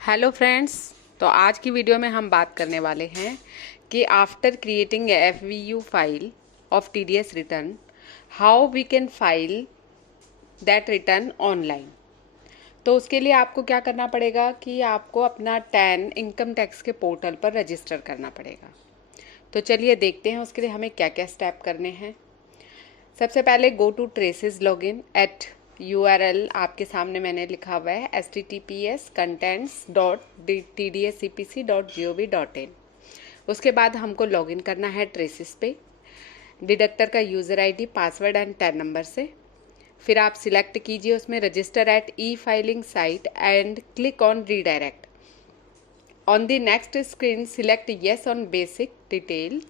Hello friends. तो आज की वीडियो में हम बात करने वाले हैं कि after creating F V U file of T D S return how we can file that return online. तो उसके लिए आपको क्या करना पड़ेगा कि आपको अपना टैन इनकम टैक्स के पोर्टल पर रजिस्टर करना पड़ेगा। तो चलिए देखते हैं उसके लिए हमें क्या क्या स्टेप करने हैं। सबसे पहले go to TRACES login at URL आपके सामने मैंने लिखा हुआ है https://contents.tdscpc.gov.in। उसके बाद हमको लॉगिन करना है ट्रेसिस पे डिडक्टर का user ID password and tan number से। फिर आप सिलेक्ट कीजिए उसमें register eight E filing site and click on redirect. On the next screen select yes on basic detail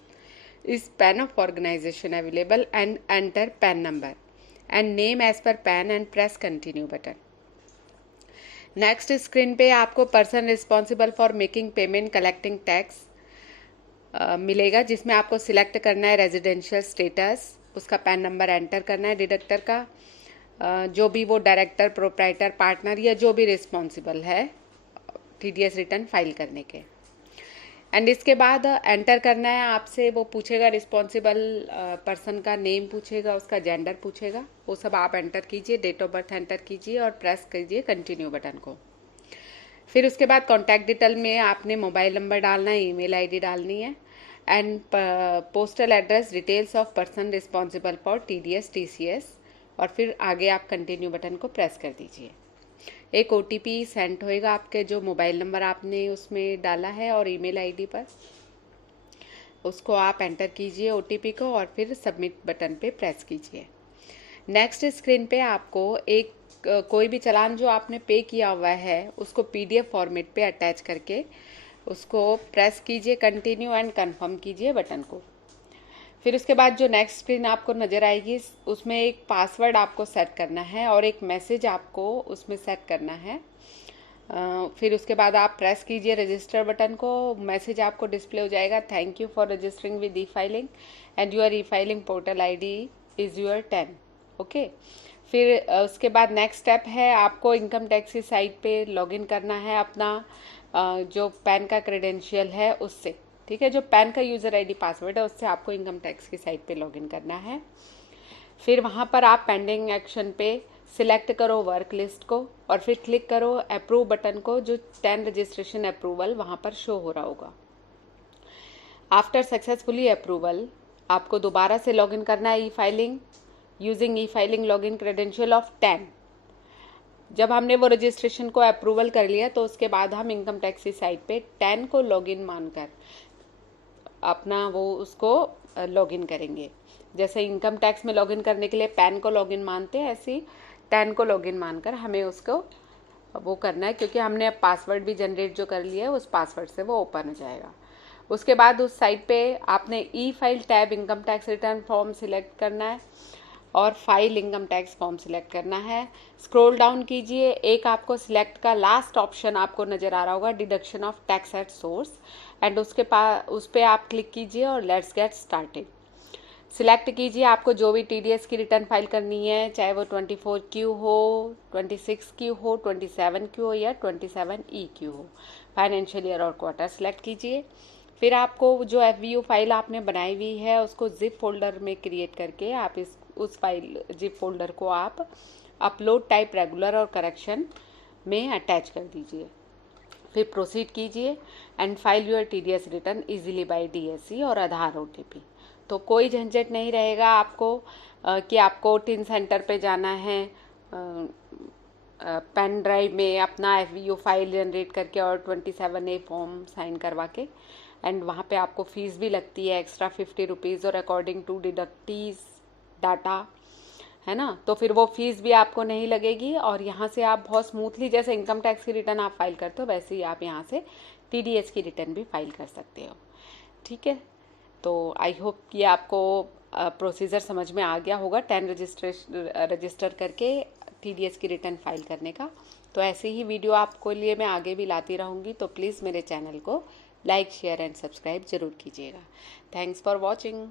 is PAN of organization available and enter PAN number and name as per PAN and press continue button। Next screen पे आपको person responsible for making payment collecting tax मिलेगा, जिसमें आपको select करना है residential status, उसका pan number enter करना है डिडक्टर का, जो भी वो डायरेक्टर प्रोप्राइटर पार्टनर या जो भी रिस्पॉन्सिबल है TDS रिटर्न फाइल करने के। एंड इसके बाद एंटर करना है आपसे, वो पूछेगा रिस्पॉन्सिबल पर्सन का नेम पूछेगा, उसका जेंडर पूछेगा, वो सब आप एंटर कीजिए, डेट ऑफ बर्थ एंटर कीजिए और प्रेस कीजिए कंटिन्यू बटन को। फिर उसके बाद कॉन्टैक्ट डिटेल में आपने मोबाइल नंबर डालना है, ईमेल आईडी डालनी है and postal address details of person responsible for TDS TCS और फिर आगे आप कंटिन्यू बटन को प्रेस कर दीजिए। एक OTP सेंड होएगा आपके जो मोबाइल नंबर आपने उसमें डाला है और ईमेल आईडी पर, उसको आप एंटर कीजिए OTP को और फिर सबमिट बटन पे प्रेस कीजिए। नेक्स्ट स्क्रीन पे आपको एक कोई भी चालान जो आपने पे किया हुआ है उसको PDF फॉर्मेट पे अटैच करके उसको प्रेस कीजिए कंटिन्यू एंड कंफर्म कीजिए बटन को। फिर उसके बाद जो नेक्स्ट स्क्रीन आपको नज़र आएगी उसमें एक पासवर्ड आपको सेट करना है और एक मैसेज आपको उसमें सेट करना है। फिर उसके बाद आप प्रेस कीजिए रजिस्टर बटन को, मैसेज आपको डिस्प्ले हो जाएगा, thank you for registering with E filing and your E filing portal ID is your 10। Okay. फिर उसके बाद नेक्स्ट स्टेप है आपको इनकम टैक्स की साइट पे लॉगिन करना है अपना जो पैन का क्रेडेंशियल है उससे, ठीक है, जो पैन का यूज़र आईडी पासवर्ड है उससे आपको इनकम टैक्स की साइट पे लॉगिन करना है। फिर वहाँ पर आप पेंडिंग एक्शन पे सिलेक्ट करो वर्क लिस्ट को और फिर क्लिक करो अप्रूव बटन को, जो 10 रजिस्ट्रेशन अप्रूवल वहाँ पर शो हो रहा होगा। आफ्टर सक्सेसफुली अप्रूवल आपको दोबारा से लॉगिन करना है ई filing using E filing login credential of 10। जब हमने वो रजिस्ट्रेशन को अप्रूवल कर लिया तो उसके बाद हम इनकम टैक्स की साइट पे 10 को लॉगिन मानकर अपना वो उसको लॉगिन करेंगे। जैसे इनकम टैक्स में लॉगिन करने के लिए पैन को लॉगिन मानते हैं, ऐसे ही 10 को लॉगिन मानकर हमें उसको वो करना है, क्योंकि हमने अब पासवर्ड भी जनरेट जो कर लिया है उस पासवर्ड से वो ओपन हो जाएगा। उसके बाद उस साइट पे आपने e file tab income tax return form select करना है और file income tax form select करना है। स्क्रॉल डाउन कीजिए, एक आपको सिलेक्ट का लास्ट ऑप्शन आपको नज़र आ रहा होगा deduction of tax at source and उसके पास उस पर आप क्लिक कीजिए और लेट्स गेट स्टार्टेड। सिलेक्ट कीजिए आपको जो भी TDS की रिटर्न फाइल करनी है, चाहे वो 24Q हो, 26Q हो, 27Q हो या 27EQ हो, फाइनेंशियल ईयर और क्वार्टर सिलेक्ट कीजिए। फिर आपको जो FVU फाइल आपने बनाई हुई है उसको जिप फोल्डर में क्रिएट करके आप उस फाइल जिप फोल्डर को आप अपलोड टाइप रेगुलर और करेक्शन में अटैच कर दीजिए। फिर प्रोसीड कीजिए and file your TDS return easily by DSC और आधार OTP। तो कोई झंझट नहीं रहेगा आपको कि आपको टिन सेंटर पे जाना है पेन ड्राइव में अपना FVU फाइल जनरेट करके और 27A फॉर्म साइन करवा के, एंड वहाँ पे आपको फीस भी लगती है एक्स्ट्रा 50 रुपीज़ और अकॉर्डिंग टू डिडक्टीज डाटा, है ना। तो फिर वो फीस भी आपको नहीं लगेगी और यहाँ से आप बहुत स्मूथली जैसे इनकम टैक्स की रिटर्न आप फाइल करते हो वैसे ही आप यहाँ से TDS की रिटर्न भी फाइल कर सकते हो, ठीक है। तो आई होप कि आपको प्रोसीजर समझ में आ गया होगा 10 रजिस्टर करके TDS की रिटर्न फाइल करने का। तो ऐसे ही वीडियो आपको लिए मैं आगे भी लाती रहूँगी, तो प्लीज़ मेरे चैनल को लाइक शेयर एंड सब्सक्राइब ज़रूर कीजिएगा। Thanks for watching.